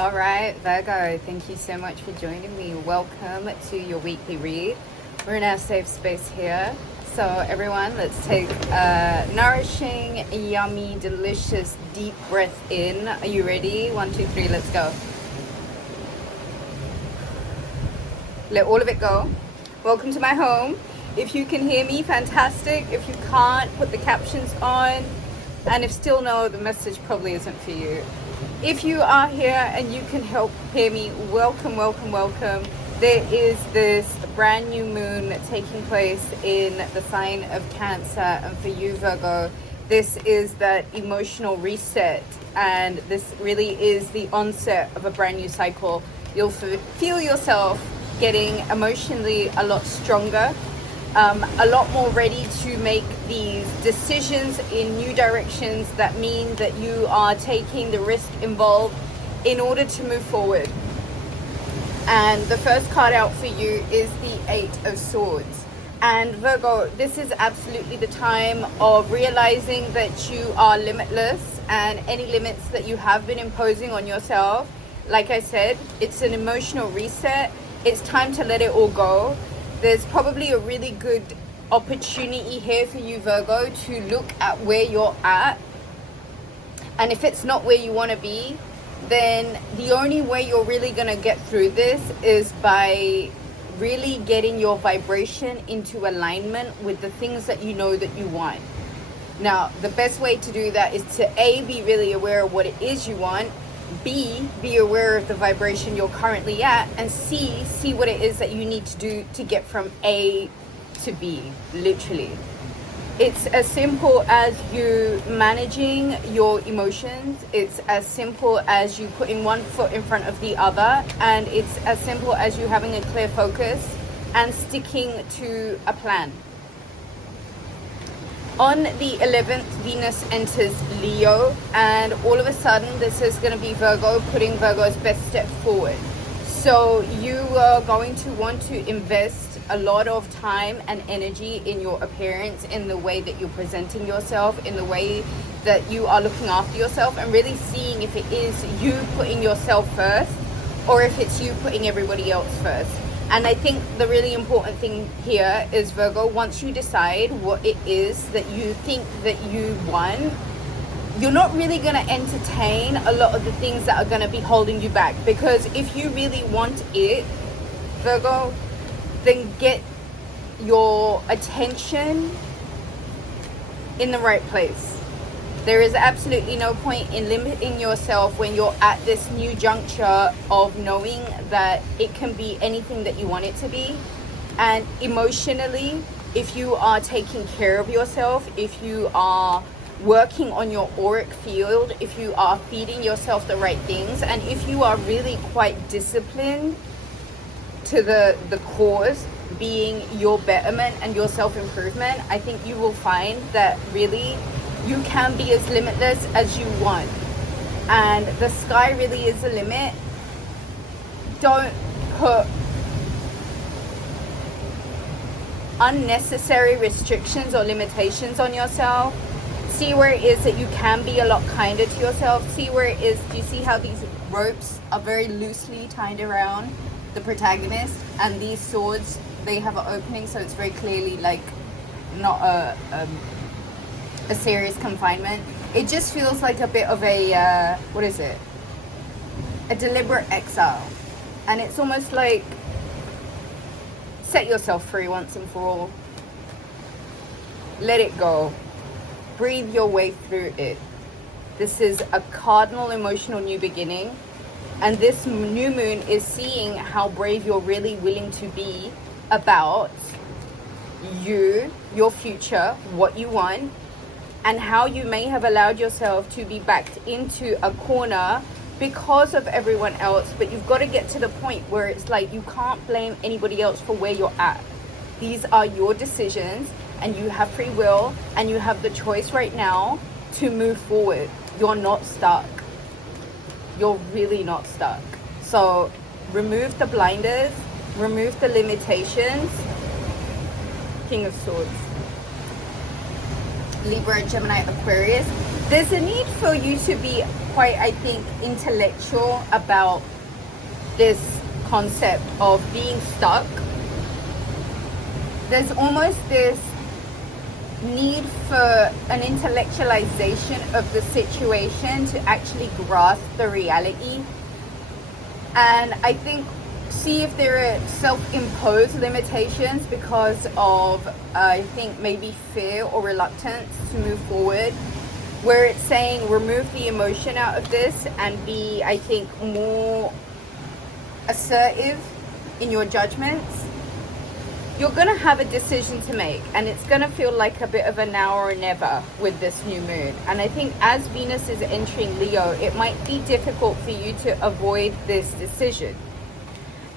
All right, Virgo, thank you so much for joining me. Welcome to your weekly read. We're in our safe space here. So everyone, let's take a nourishing, yummy, delicious, deep breath in. Are you ready? 1, 2, 3, let's go. Let all of it go. Welcome to my home. If you can hear me, fantastic. If you can't, put the captions on. And if still no, the message probably isn't for you. If you are here and you can help hear me, welcome, welcome, welcome. There is this brand new moon taking place in the sign of Cancer, and for you, Virgo, this is that emotional reset, and this really is the onset of a brand new cycle. You'll feel yourself getting emotionally a lot stronger, a lot more ready to make these decisions in new directions that mean that you are taking the risk involved in order to move forward. And the first card out for you is the 8 of Swords. And Virgo, this is absolutely the time of realizing that you are limitless, and any limits that you have been imposing on yourself, like I said, it's an emotional reset. It's time to let it all go. There's probably a really good opportunity here for you, Virgo, to look at where you're at. And if it's not where you want to be, then the only way you're really going to get through this is by really getting your vibration into alignment with the things that you know that you want. Now, the best way to do that is to A, be really aware of what it is you want, B, be aware of the vibration you're currently at, and C, see what it is that you need to do to get from A to B, literally. It's as simple as you managing your emotions. It's as simple as you putting one foot in front of the other, and it's as simple as you having a clear focus and sticking to a plan. On the 11th, Venus enters Leo, and all of a sudden, this is going to be Virgo putting Virgo's best step forward. So you are going to want to invest a lot of time and energy in your appearance, in the way that you're presenting yourself, in the way that you are looking after yourself, and really seeing if it is you putting yourself first or if it's you putting everybody else first. And I think the really important thing here is, Virgo, once you decide what it is that you think that you want, you're not really going to entertain a lot of the things that are going to be holding you back. Because if you really want it, Virgo, then get your attention in the right place. There is absolutely no point in limiting yourself when you're at this new juncture of knowing that it can be anything that you want it to be. And emotionally, if you are taking care of yourself, if you are working on your auric field, if you are feeding yourself the right things, and if you are really quite disciplined to the cause being your betterment and your self-improvement, I think you will find that really you can be as limitless as you want, and the sky really is the limit. Don't put unnecessary restrictions or limitations on yourself. See where it is that you can be a lot kinder to yourself. See where it is. Do you see how these ropes are very loosely tied around the protagonist, and these swords, they have an opening, so it's very clearly like not a serious confinement. It just feels like a bit of a what is it, a deliberate exile. And it's almost like set yourself free once and for all. Let it go. Breathe your way through it. This is a cardinal emotional new beginning, and this new moon is seeing how brave you're really willing to be about you, your future, what you want, and how you may have allowed yourself to be backed into a corner because of everyone else. But you've got to get to the point where it's like you can't blame anybody else for where you're at. These are your decisions, and you have free will, and you have the choice right now to move forward. You're not stuck. You're really not stuck. So remove the blinders, remove the limitations. King of Swords. Libra, Gemini, Aquarius. There's a need for you to be quite, I think, intellectual about this concept of being stuck. There's almost this need for an intellectualization of the situation to actually grasp the reality. And I think, see if there are self-imposed limitations because of, I think, maybe fear or reluctance to move forward, where it's saying remove the emotion out of this and be, I think, more assertive in your judgments. You're going to have a decision to make, and it's going to feel like a bit of a now or never with this new moon. And I think as Venus is entering Leo, it might be difficult for you to avoid this decision.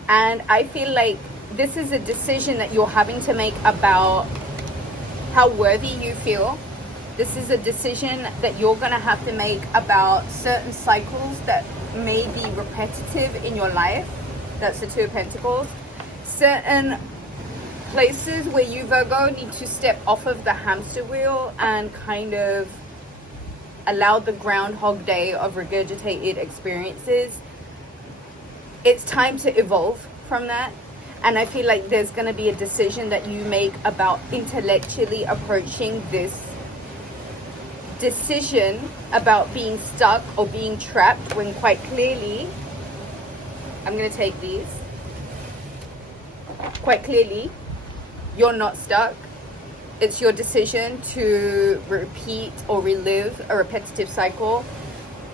And I feel like this is a decision that you're having to make about how worthy you feel. This is a decision that you're going to have to make about certain cycles that may be repetitive in your life. That's the Two of Pentacles. Certain places where you, Virgo, need to step off of the hamster wheel and kind of allow the Groundhog Day of regurgitated experiences. It's time to evolve from that. And I feel like there's going to be a decision that you make about intellectually approaching this decision about being stuck or being trapped, when quite clearly, I'm going to take these, quite clearly, you're not stuck. It's your decision to repeat or relive a repetitive cycle.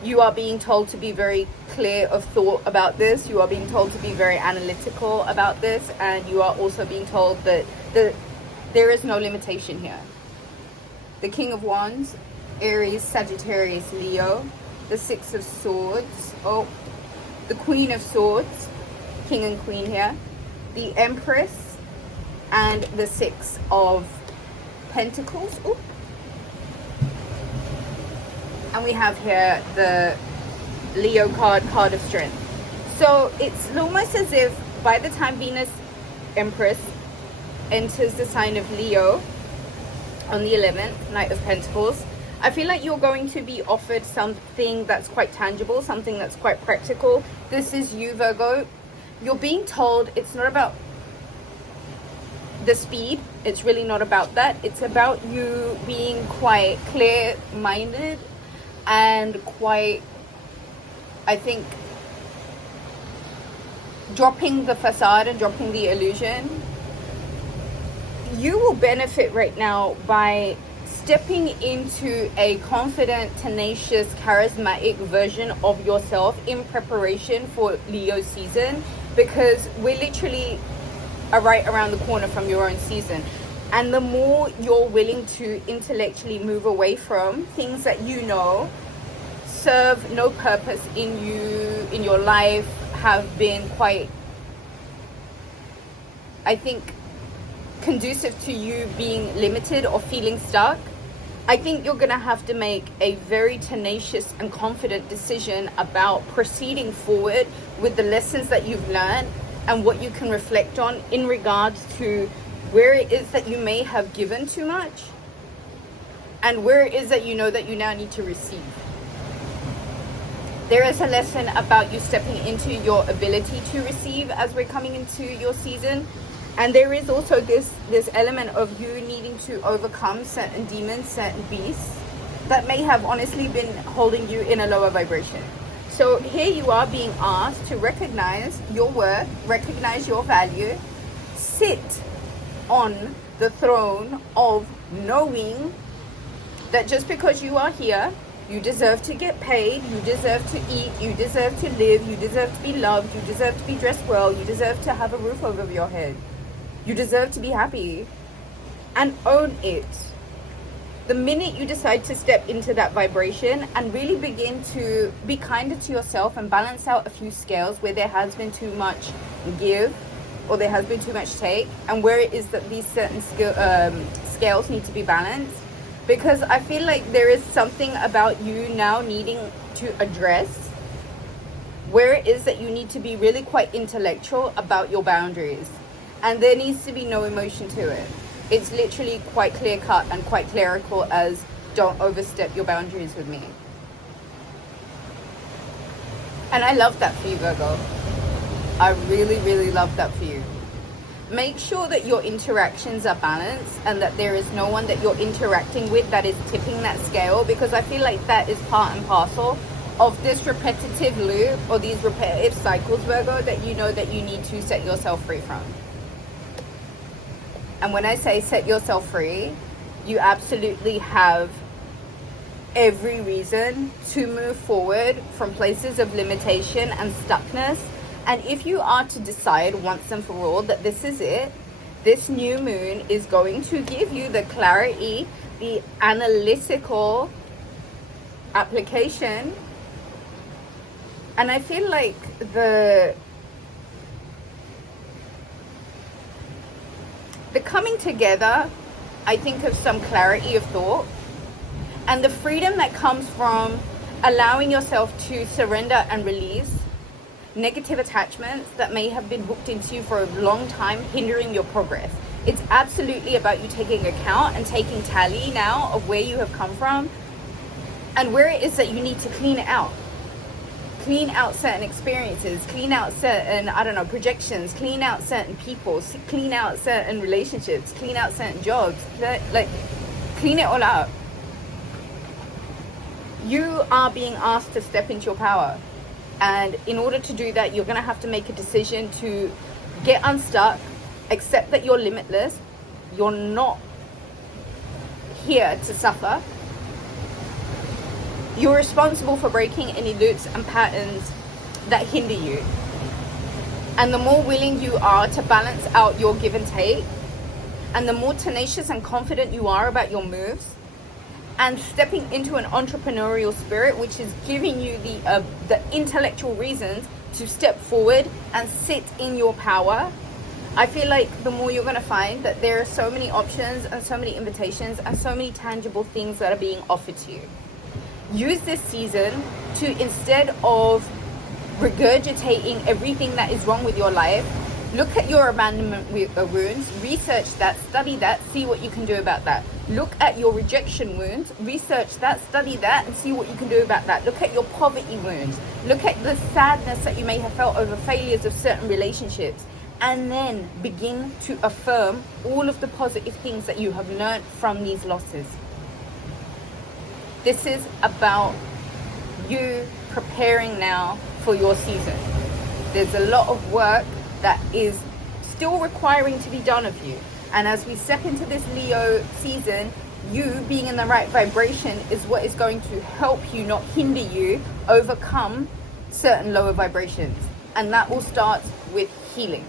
You are being told to be very clear of thought about this. You are being told to be very analytical about this. And you are also being told that there is no limitation here. The King of Wands, Aries, Sagittarius, Leo. The Six of Swords. Oh, the Queen of Swords. King and Queen here. The Empress. And the Six of Pentacles. Ooh. And we have here the Leo card, Card of Strength. So it's almost as if by the time Venus Empress enters the sign of Leo on the 11th, Knight of Pentacles, I feel like you're going to be offered something that's quite tangible, something that's quite practical. This is you, Virgo. You're being told it's not about the speed. It's really not about that. It's about you being quite clear-minded and quite, I think, dropping the facade and dropping the illusion. You will benefit right now by stepping into a confident, tenacious, charismatic version of yourself in preparation for Leo season, because we're literally right around the corner from your own season. And the more you're willing to intellectually move away from things that you know serve no purpose in you, in your life, have been quite, I think, conducive to you being limited or feeling stuck, I think you're going to have to make a very tenacious and confident decision about proceeding forward with the lessons that you've learned and what you can reflect on in regards to where it is that you may have given too much and where it is that you know that you now need to receive. There is a lesson about you stepping into your ability to receive as we're coming into your season. And there is also this element of you needing to overcome certain demons, certain beasts that may have honestly been holding you in a lower vibration. So here you are being asked to recognize your worth, recognize your value, sit on the throne of knowing that just because you are here, you deserve to get paid, you deserve to eat, you deserve to live, you deserve to be loved, you deserve to be dressed well, you deserve to have a roof over your head. You deserve to be happy, and own it. The minute you decide to step into that vibration and really begin to be kinder to yourself and balance out a few scales where there has been too much give or there has been too much take, and where it is that these certain scales need to be balanced, because I feel like there is something about you now needing to address where it is that you need to be really quite intellectual about your boundaries. And there needs to be no emotion to it. It's literally quite clear cut and quite clerical as Don't overstep your boundaries with me. And I love that for you, Virgo. I really, really love that for you. Make sure that your interactions are balanced and that there is no one that you're interacting with that is tipping that scale, because I feel like that is part and parcel of this repetitive loop or these repetitive cycles, Virgo, that you know that you need to set yourself free from. And when I say set yourself free, you absolutely have every reason to move forward from places of limitation and stuckness. And if you are to decide once and for all that this is it, this new moon is going to give you the clarity, the analytical application. And I feel like the coming together, I think, of some clarity of thought and the freedom that comes from allowing yourself to surrender and release negative attachments that may have been hooked into you for a long time, hindering your progress. It's absolutely about you taking account and taking tally now of where you have come from and where it is that you need to clean it out. Clean out certain experiences, clean out certain, projections, clean out certain people, clean out certain relationships, clean out certain jobs, clean it all out. You are being asked to step into your power. And in order to do that, you're going to have to make a decision to get unstuck, accept that you're limitless, you're not here to suffer. You're responsible for breaking any loops and patterns that hinder you. And the more willing you are to balance out your give and take, and the more tenacious and confident you are about your moves, and stepping into an entrepreneurial spirit, which is giving you the intellectual reasons to step forward and sit in your power, I feel like the more you're going to find that there are so many options and so many invitations and so many tangible things that are being offered to you. Use this season to, instead of regurgitating everything that is wrong with your life, look at your abandonment wounds, research that, study that, see what you can do about that. Look at your rejection wounds, research that, study that, and see what you can do about that. Look at your poverty wounds. Look at the sadness that you may have felt over failures of certain relationships. And then begin to affirm all of the positive things that you have learned from these losses. This is about you preparing now for your season. There's a lot of work that is still requiring to be done of you. And as we step into this Leo season, you being in the right vibration is what is going to help you, not hinder you, overcome certain lower vibrations. And that all starts with healing.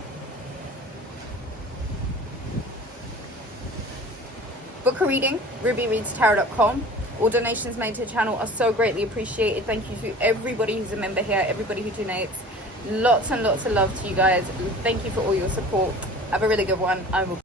Book a reading, rubyreadstarot.com. All donations made to the channel are so greatly appreciated. Thank you to everybody who's a member here, everybody who donates. Lots and lots of love to you guys. Thank you for all your support. Have a really good one. I will